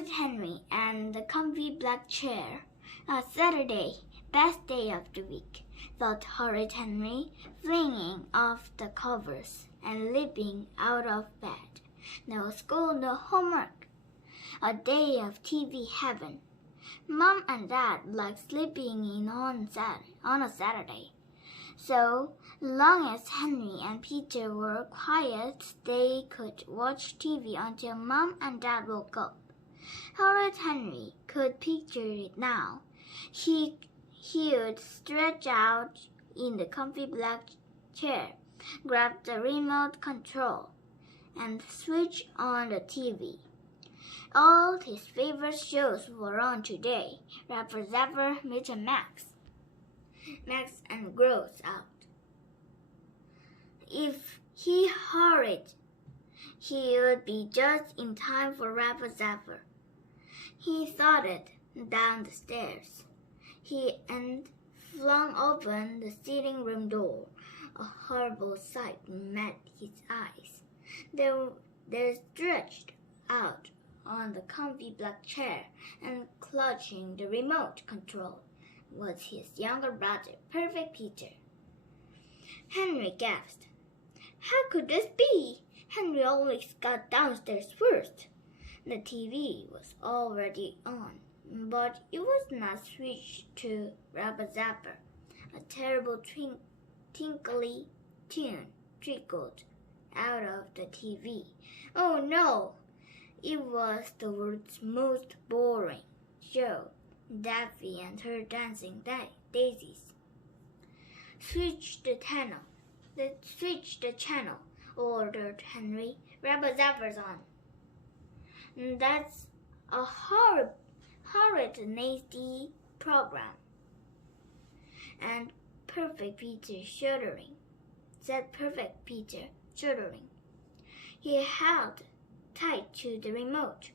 Horrid Henry and the comfy black chair. A Saturday, best day of the week, thought Horrid Henry, flinging off the covers and leaping out of bed. No school, no homework. A day of TV heaven. Mom and Dad liked sleeping in on a Saturday. So long as Henry and Peter were quiet, they could watch TV until Mom and Dad woke up. Horrid Henry could picture it now. He would stretch out in the comfy black chair, grab the remote control, and switch on the TV. All his favorite shows were on today: Rapper Zapper, Mitch and Max and Grows Out. If he hurried, he would be just in time for Rapper Zapper. He thoughted down the stairs. And flung open the sitting room door. A horrible sight met his eyes. There stretched out on the comfy black chair and clutching the remote control was his younger brother, Perfect Peter. Henry gasped. How could this be? Henry always got downstairs first. The TV was already on, but it was not switched to Rapper Zapper. A terrible tinkly tune trickled out of the TV. Oh no! It was the world's most boring show, Daffy and her dancing daisies. Switch the channel, ordered Henry. Rapper Zapper's on. That's a horrid, nasty program. And Perfect Peter said Perfect Peter, shuddering. He held tight to the remote.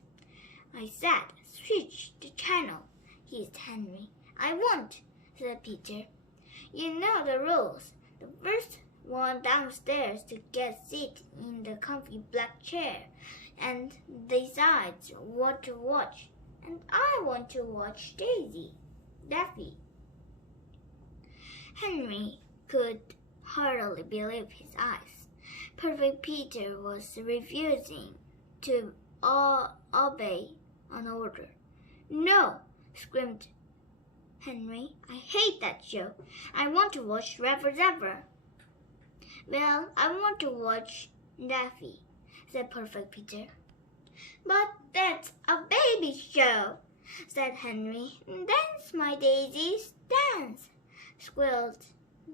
I said, switch the channel, hissed Henry. I won't, said Peter. You know the rules. The first one downstairs to get a seat in the comfy black chair and decides what to watch. And I want to watch Daffy. Henry could hardly believe his eyes. Perfect Peter was refusing to obey an order. No, screamed Henry. I hate that show. I want to watch Rapper Zapper. Well, I want to watch Daffy, said Perfect Peter. But that's a baby show, said Henry. Dance, my daisies, dance, squealed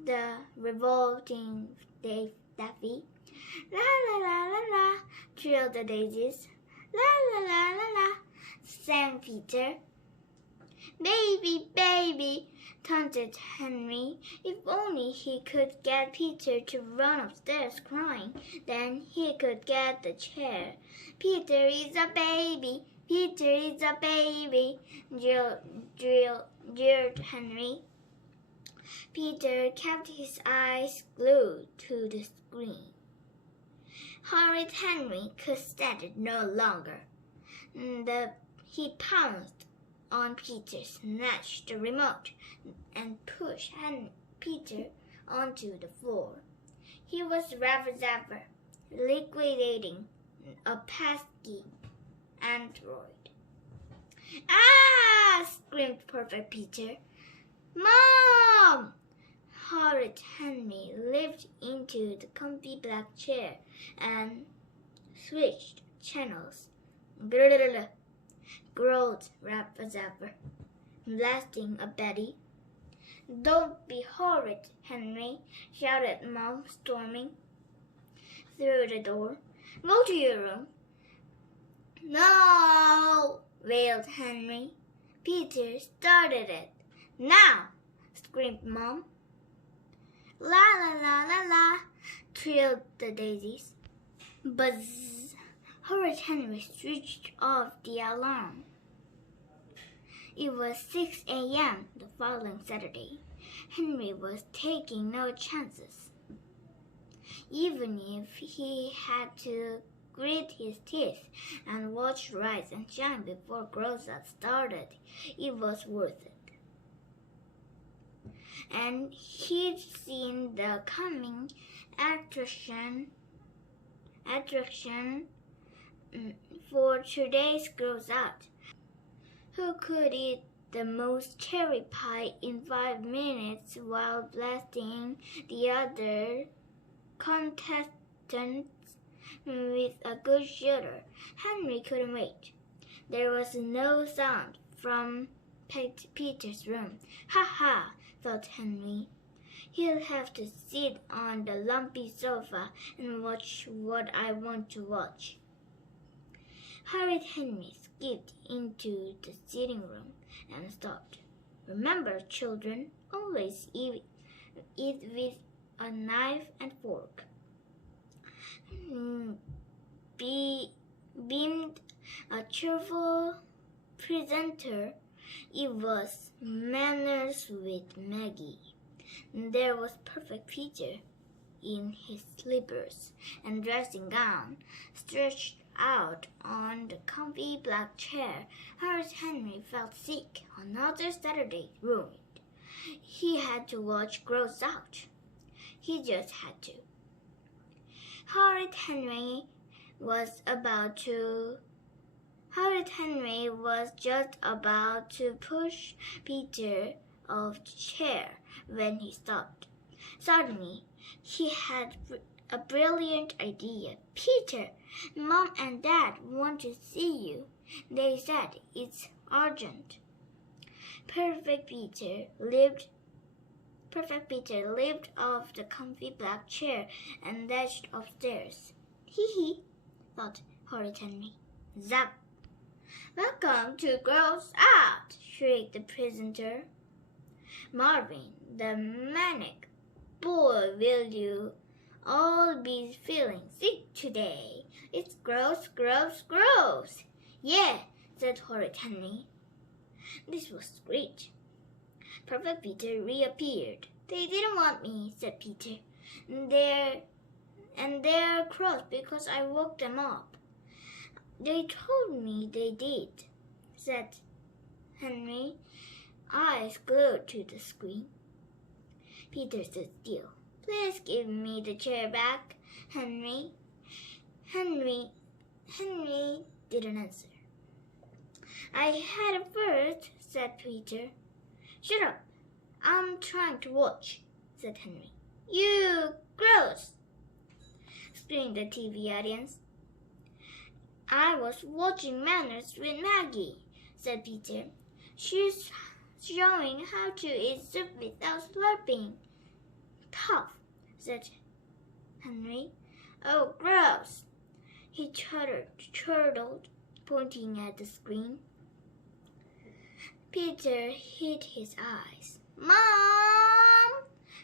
the revolting Daffy. La la la la la, trilled the daisies. La la la la la, sang Peter. Baby, baby, taunted Henry. If only he could get Peter to run upstairs crying, then he could get the chair. Peter is a baby, Peter is a baby, jeered Henry. Peter kept his eyes glued to the screen. Horrid Henry could stand it no longer. He pounced on Peter, snatched the remote, and pushed Peter onto the floor. He was Rapper Zapper, liquidating a pesky android. Ah! Screamed Perfect Peter. Mom! Horrid Henry leaped into the comfy black chair and switched channels. Growled Rapper Zapper, blasting a Betty. Don't be horrid, Henry, shouted Mom, storming through the door. Go to your room. No, wailed Henry. Peter started it. Now, screamed Mom. La la la la la, trilled the daisies. Buzz! Horrid Henry switched off the alarm. It was 6 a.m. the following Saturday. Henry was taking no chances. Even if he had to grit his teeth and watched rise and shine before grown-ups started. It was worth it. And he'd seen the coming attraction for today's grown-up, who could eat the most cherry pie in 5 minutes while blasting the other contestants with a good shooter. Henry couldn't wait. There was no sound from Peter's room. Ha ha, thought Henry. He'll have to sit on the lumpy sofa and watch what I want to watch. Horrid Henry skipped into the sitting room and stopped. Remember, children, always eat with a knife and fork. Beamed a cheerful presenter. It was Manners with Maggie. There was perfect Peter in his slippers and dressing gown, stretched out on the comfy black chair. Horrid Henry felt sick. Another Saturday ruined. He had to watch Grows Out. He just had to. Horrid Henry was just about to push Peter off the chair when he stopped. Suddenly, he had a brilliant idea. Peter, Mom and Dad want to see you. They said it's urgent. Perfect Peter leaped off the comfy black chair and dashed upstairs. Hee hee, thought Horrid Henry. Zap! Welcome to Grows Out, shrieked the presenter. Marvin, the manic boy, will you all be feeling sick today? It's gross, gross, gross. Yeah, said Horrid Henry. This was great. Perfect Peter reappeared. They didn't want me, said Peter. They're cross because I woke them up. They told me they did, said Henry, eyes glued to the screen. Peter stood still. Please give me the chair back, Henry. Henry didn't answer. I had it first, said Peter. Shut up. I'm trying to watch, said Henry. You gross, screamed the TV audience. I was watching Manners with Maggie, said Peter. She's showing how to eat soup without slurping. Tough, said Henry. Oh, gross. He chortled, pointing at the screen. Peter hid his eyes. Mom!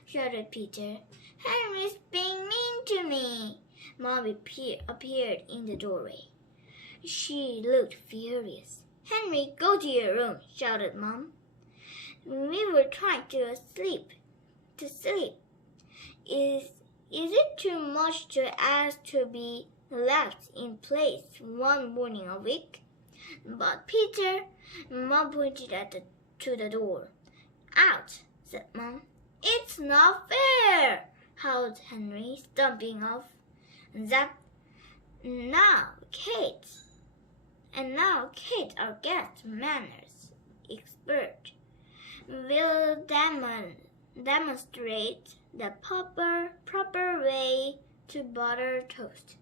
Shouted Peter. Henry's being mean to me. Mom appeared in the doorway. She looked furious. Henry, go to your room, shouted Mom. We were trying to sleep. Is it too much to ask to be left in place one morning a week? But Peter, Mom pointed to the door. Out, said Mom. It's not fair, howled Henry, stomping off. Zap. Now, Kate, our guest manners expert, will demonstrate the proper way to butter toast.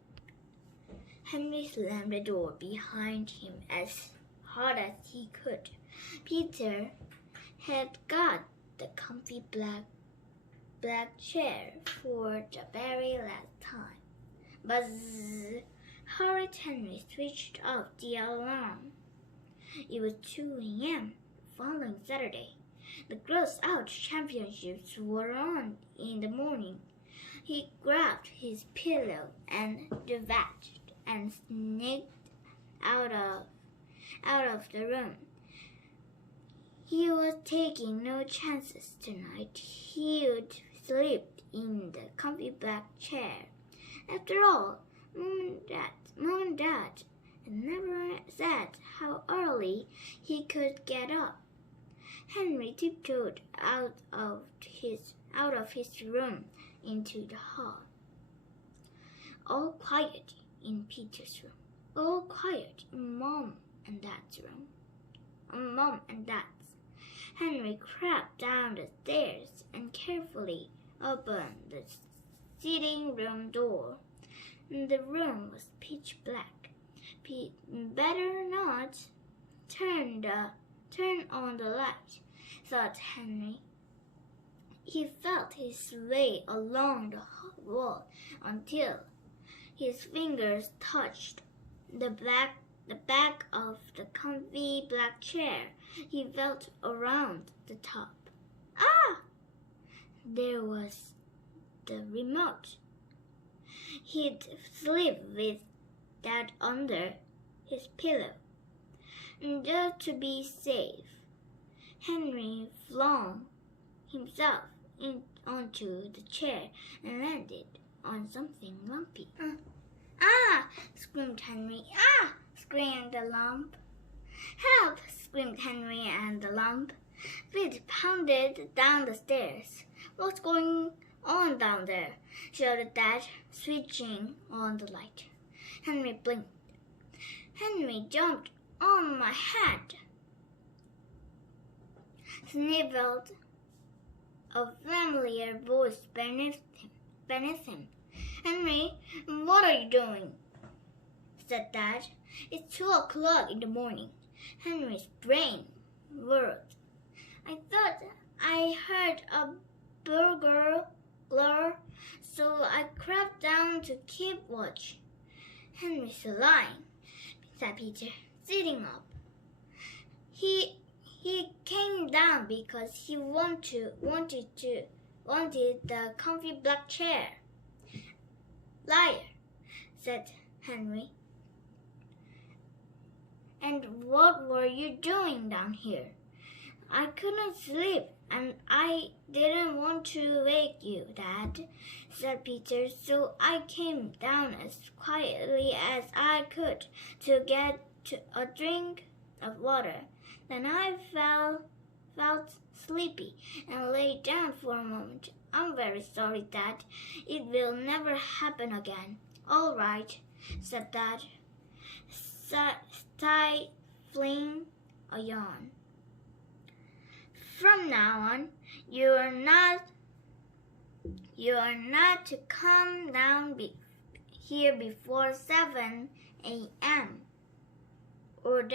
Henry slammed the door behind him as hard as he could. Peter had got the comfy black chair for the very last time. Buzz! Horrid Henry switched off the alarm. It was 2 a.m. following Saturday. The Gross Out Championships were on in the morning. He grabbed his pillow and dispatched and sneaked out of the room. He was taking no chances tonight. He would sleep in the comfy black chair. After all, Mom and Dad Mom and Dad never said how early he could get up. Henry tiptoed out of his room into the hall. All quiet in Peter's room. All quiet in Mom and Dad's room. Mom and Dad's. Henry crept down the stairs and carefully opened the sitting room door. The room was pitch black. Better not turn on the light, thought Henry. He felt his way along the wall until his fingers touched the back of the comfy black chair. He felt around the top. Ah! There was the remote. He'd sleep with that under his pillow. Just to be safe, Henry flung himself onto the chair and landed on something lumpy. Ah! Screamed Henry. Ah! Screamed the lump. Help! Screamed Henry and the lump. Pete pounded down the stairs. What's going on down there? Shouted Dad, switching on the light. Henry blinked. Henry jumped on my head. Sniveled a familiar voice beneath him. Henry, what are you doing? Said Dad. It's 2 o'clock in the morning. Henry's brain whirled. I thought I heard a burglar, so I crept down to keep watch. Henry's lying, said Peter, sitting up. He came down because he wanted the comfy black chair. Liar, said Henry. And what were you doing down here? I couldn't sleep, and I didn't want to wake you, Dad, said Peter, so I came down as quietly as I could to get a drink of water. Then I felt sleepy and lay down for a moment. I'm very sorry, Dad. It will never happen again. All right, said Dad, stifling a yawn. From now on, you are not to come down here before 7 a.m. or